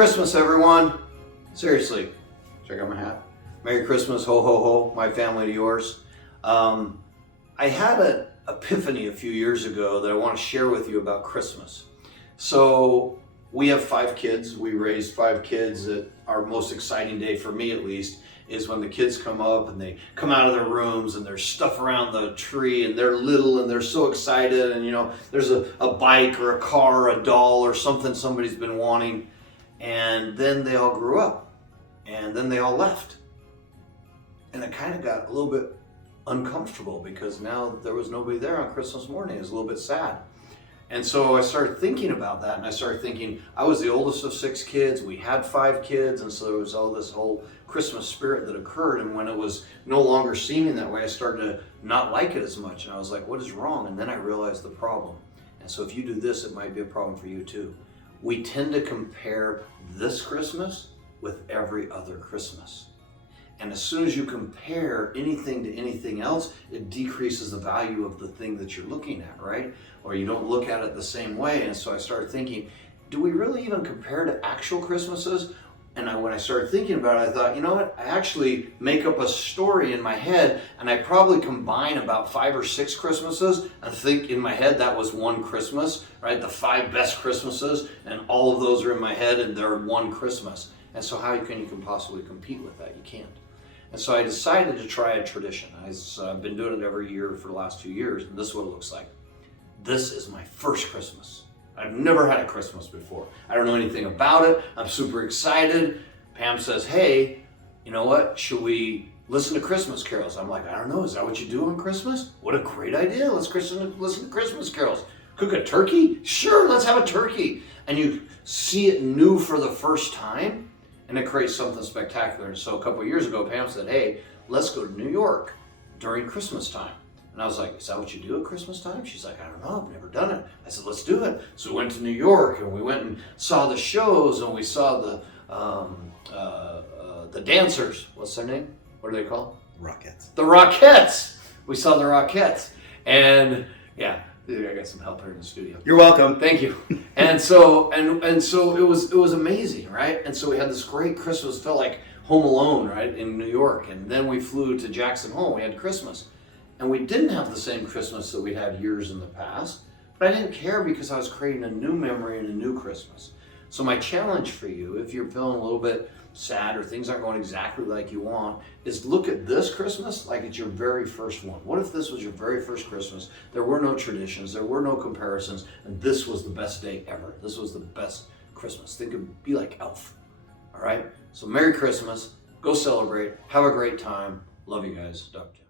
Christmas, everyone. Seriously, check out my hat. Merry Christmas, ho ho ho, my family to yours. I had an epiphany a few years ago that I want to share with you about Christmas. So we have 5 kids. We raised 5 kids. That our most exciting day, for me at least, is when the kids come up and they come out of their rooms and there's stuff around the tree and they're little and they're so excited, and there's a bike or a car, a doll or something somebody's been wanting, and then they all grew up and then they all left. And it kind of got a little bit uncomfortable because now there was nobody there on Christmas morning. It was a little bit sad. And so I started thinking about that, and I started thinking, I was the oldest of 6 kids, we had 5 kids, and so there was all this whole Christmas spirit that occurred, and when it was no longer seeming that way, I started to not like it as much, and I was like, what is wrong? And then I realized the problem. And so if you do this, it might be a problem for you too. We tend to compare this Christmas with every other Christmas. And as soon as you compare anything to anything else, it decreases the value of the thing that you're looking at, right? Or you don't look at it the same way. And so I started thinking, do we really even compare to actual Christmases? And when I started thinking about it, I thought, you know what? I actually make up a story in my head, and I probably combine about 5 or 6 Christmases and think in my head that was one Christmas, right? The 5 best Christmases, and all of those are in my head, and they're one Christmas. And so how can you possibly compete with that? You can't. And so I decided to try a tradition. I've been doing it every year for the last 2 years, and this is what it looks like. This is my first Christmas. I've never had a Christmas before. I don't know anything about it. I'm super excited. Pam says, hey, you know what? Should we listen to Christmas carols? I'm like, I don't know. Is that what you do on Christmas? What a great idea. Let's listen to Christmas carols. Cook a turkey? Sure, let's have a turkey. And you see it new for the first time, and it creates something spectacular. And so a couple of years ago, Pam said, hey, let's go to New York during Christmas time. And I was like, is that what you do at Christmas time? She's like, I don't know, I've never done it. I said, let's do it. So we went to New York, and we went and saw the shows, and we saw the dancers. What's their name? What are they called? Rockettes. The Rockettes. We saw the Rockettes. And yeah, I got some help here in the studio. You're welcome. Thank you. And so it was amazing, right? And so we had this great Christmas, felt like Home Alone, right, in New York. And then we flew to Jackson Hole. We had Christmas. And we didn't have the same Christmas that we'd had years in the past, but I didn't care because I was creating a new memory and a new Christmas. So my challenge for you, if you're feeling a little bit sad or things aren't going exactly like you want, is look at this Christmas like it's your very first one. What if this was your very first Christmas? There were no traditions, there were no comparisons, and this was the best day ever. This was the best Christmas. Think of, be like Elf, all right? So Merry Christmas, go celebrate, have a great time. Love you guys, Dr. Jim.